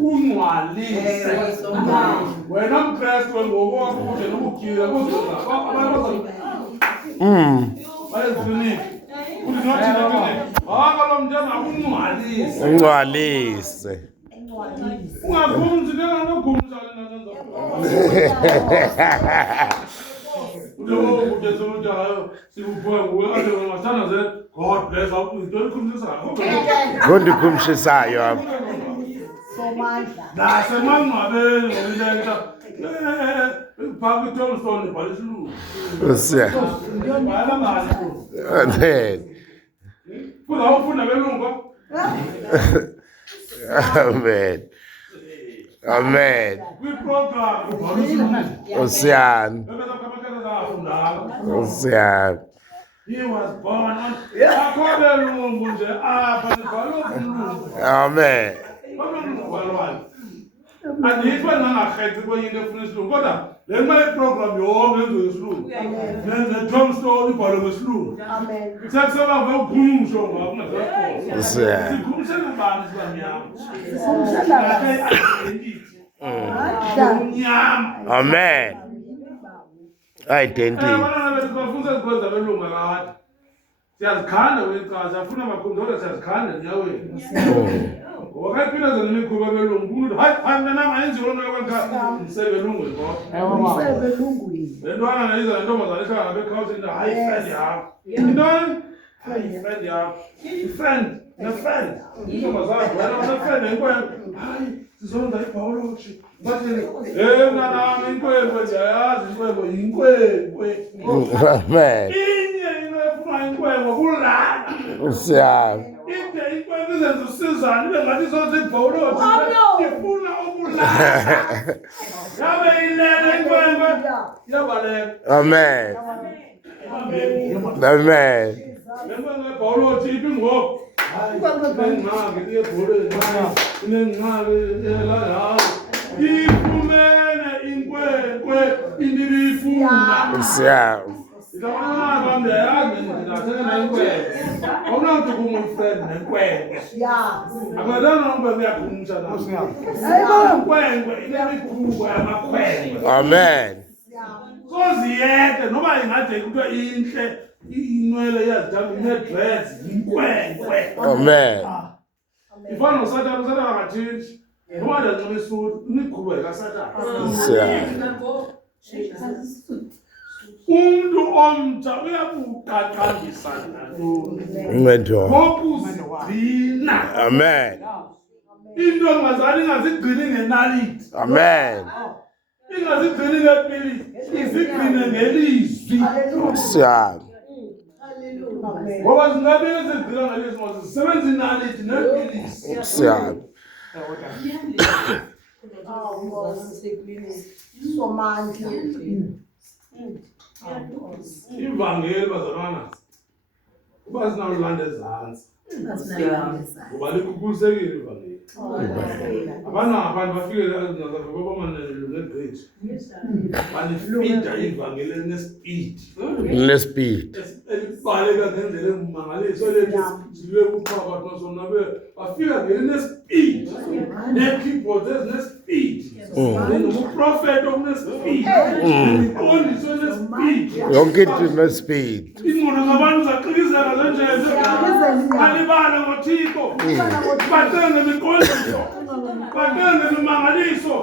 ungwalise wena mkristu ngokwakho nje nokukhila kuzona abantu bayezikliniki uthi nothina kliniki lo mntana ungwalise ungagumzi ngengagumzana nanzo God bless our Kundikumshisayo nasemangcwabeni ngomlenta phakathi Thompson ibhalisilungu kuzawufunda belungu Amen. kwiprogram ibhalisilungu Osiyani. He was born on akobelungu nje apha nibhalobulungu Amen. andithi bangangakhethi kwenye into efuna isilungu kodwa le nxa iprogram yonke enziwe isilungu ne-Tombstone ibhalwe ngesilungu sekusebave ukhumsho ngabo kungazakhona bani sibamnyama Amen. Identity. Abantwana bethu bafunda ezikolo zabelungu kakade siyazikhanda kwecaza siyafuna amakhondola siyazikhanda enyaweni ngoba kayiphila zona imikhuba belungu umuntu hayi mntanam ayenziwe loo nto yakwanka msebelungwini kodwa lentwana nayiza lentombazana ehlala ngabekhawusini hayi friend yakho intoni hayi friend yakho ifriend nefriend intombazana wena unefriend enkwenkwe hayi sizonza ibhayoloji mntanam inkwenkwe ndiyayazi inkwenkwe yinkwenkwe inye into efuna inkwenkwe kulala Osiyani. ide inkwenkwe izenza usizana ibe ngathi zonke ibhayoloji ifuna ukulala yabe ilele inkwenkwe yabaleka Amen. Amen. lenkwenkwe ibhayoloji iphi ngoku inengxaki iyebholeni inengxaki elalayo ifumene inkwenkwe indibifuna Osiyani. ndabona bam ndiyayazi ndingathena inkwenkwe awunawuthi kumuyifriend nenkwenkwe akwedana nomkwenkwe uyakhumsha inkwenkwe inemikhuba yamakhwenkwe Amen. soziyeke noba ingade kuthiwa intle inwele iyazithanda inedress yinkwenkwe Amen. ifana nosatana usatana akatshintshi noba ndanxiba isuti imikhuba yikasatana Osiyani. umntu omtsha uyakuqaqambisa nantoni Mentor. ngokuzigcina Amen. into engazali ingazigcini ngenaliti Amen. ingazigcini ngepilisi izigcine ngelizwi Osiyani. ngoba zingabile zigcina ngelizwi ngoba zisebenza inaliti nepilisi Osiyani. ivangeli bazalwana uba sinawulanda ezantsi ngoba likhukhulisekile ivangeli abantu bafike negrade balifida ivangeli enesipidi elibaleka ngendlela engumangaliso lethu siluye kuqhabatha sona bafika ngelinesipidi nee-keyboards ezinesipidi nobuprofethi obunesipidi nemiqondiso enesipidi Yonke into inespeed. ingqondo zabantu zaqikizeka zenjezo alibala ngothixo batenge miqondiso batenge mimangaliso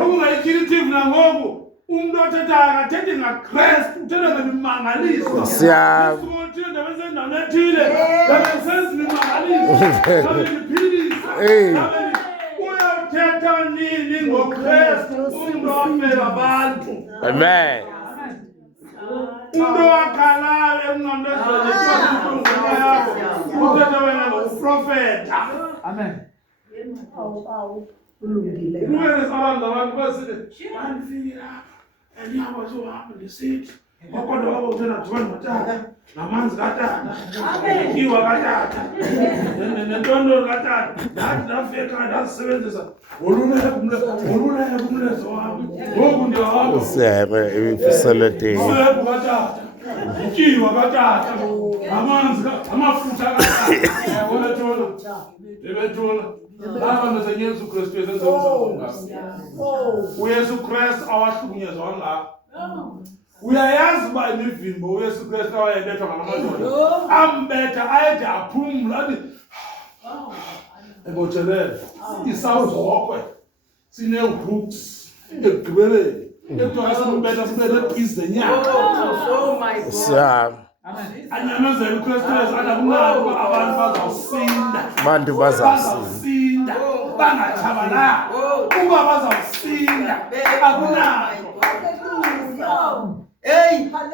okungayikhiritive nangoku umuntu othethayo akathethi ngakrestu uthetha ngemimangaliso Osiyani. uthile ndabesendaweni ethile ndabesenza imimangaliso ndabendiphilisa uyawuthetha nini ngokrestu umuntu wafela abantu Amen. umuntu wakhalayo emnqamlezweni yakho uthetha wena ngokuprofetha Uwena abantu basithi bandifike lapha andiyakwazi uhamba ndisithi kodwa wabo uthena jibani notata namanzi katata iwa katata nentontolo katata ndathi ndafika ndazisebenzisa ngoluleka umlezo wami ngoku ndiyahamba Osiyani. Facility. uwebhu katata iwa katata amanzi amafutha katata ebethuna Laba mase Yesu Kristu esenza umsebenzi ngakho. uYesu Kristu awahlukunyezwa ngakho. Uyayazi uba imivimbo uYesu Kristu awayebethwa ngamadoda ambetha ayede aphumula athi ebotshelele isawuzokwe sinee-hooks ekugqibeleni ekuthiwa simbetha sibethe piece zenyama anyamezela uKristu athi akunako uba abantu bazawusinda bangatshabalali uba bazawusinda akunako.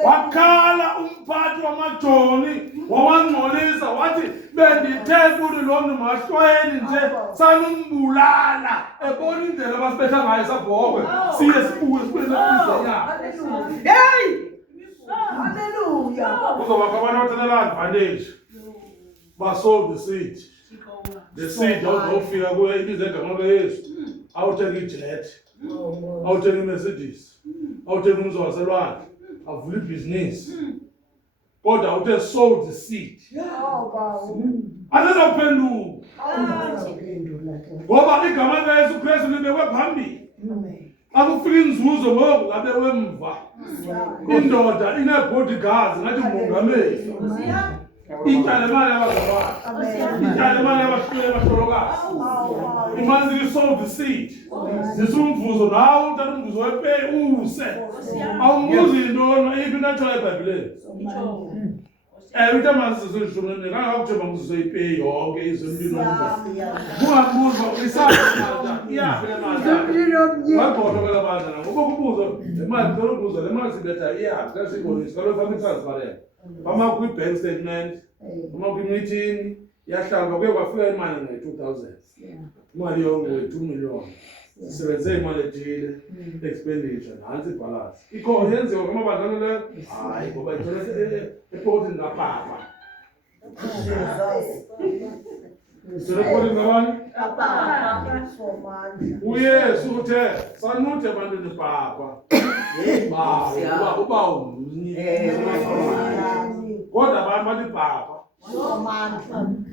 Wakhala umphathi wamajoni wawangcolisa wathi bendithe kuthi lo mntu mahlweni nje sanumbulala ebona indlela abasibetha ngayo sabhokwe siye sibuye sibe nepizenyama. Kuzobakho abantu abathathela advantage basolve the seed. The seed awuzofika kuyo ibiza egama kaYesu awuthenga ijet awuthenga iMercedes awuthenga umzi waselwandle avula ibhizinisi kodwa uthe sold the seed azezawuphendula ngoba igama likaYesu Kristu libekwe phambili. Akufika inzuzo ngoku labekwe emva. Indoda ine-bodyguards ngathi umongameli ityala imali yabazalwane ityala imali yabahlolokazi imali ziyi-solve the seed zisumvuzo nawe uthatha umvuzo wepeyi uwuse awumbuzi yintoni iphi into atshoyo eBhayibhileni. Uthi amazizishumene kangakuthiwa mbuzo ipeyi yonke izempilo kungabuza isabaa iyaphi le wagqothokela abantwana ngoba kubuzo le mali tolobuzo le mali sibetha iyaphi kasibonisa kaloku faka i-transparent fama kwi-bank statement fama kwi-meeting yahlamba kuye kwafika imali ngayi-2000 imali yonke 2 million sisebenzise imali ethile expenditure nantsi ibhalance ikho yenziwa ngamabandlana leyo hayi ngoba ithole epokotini kapapa uYesu uthe sanuthe ebantwini papa uba umnye kodwa abantu bathi papa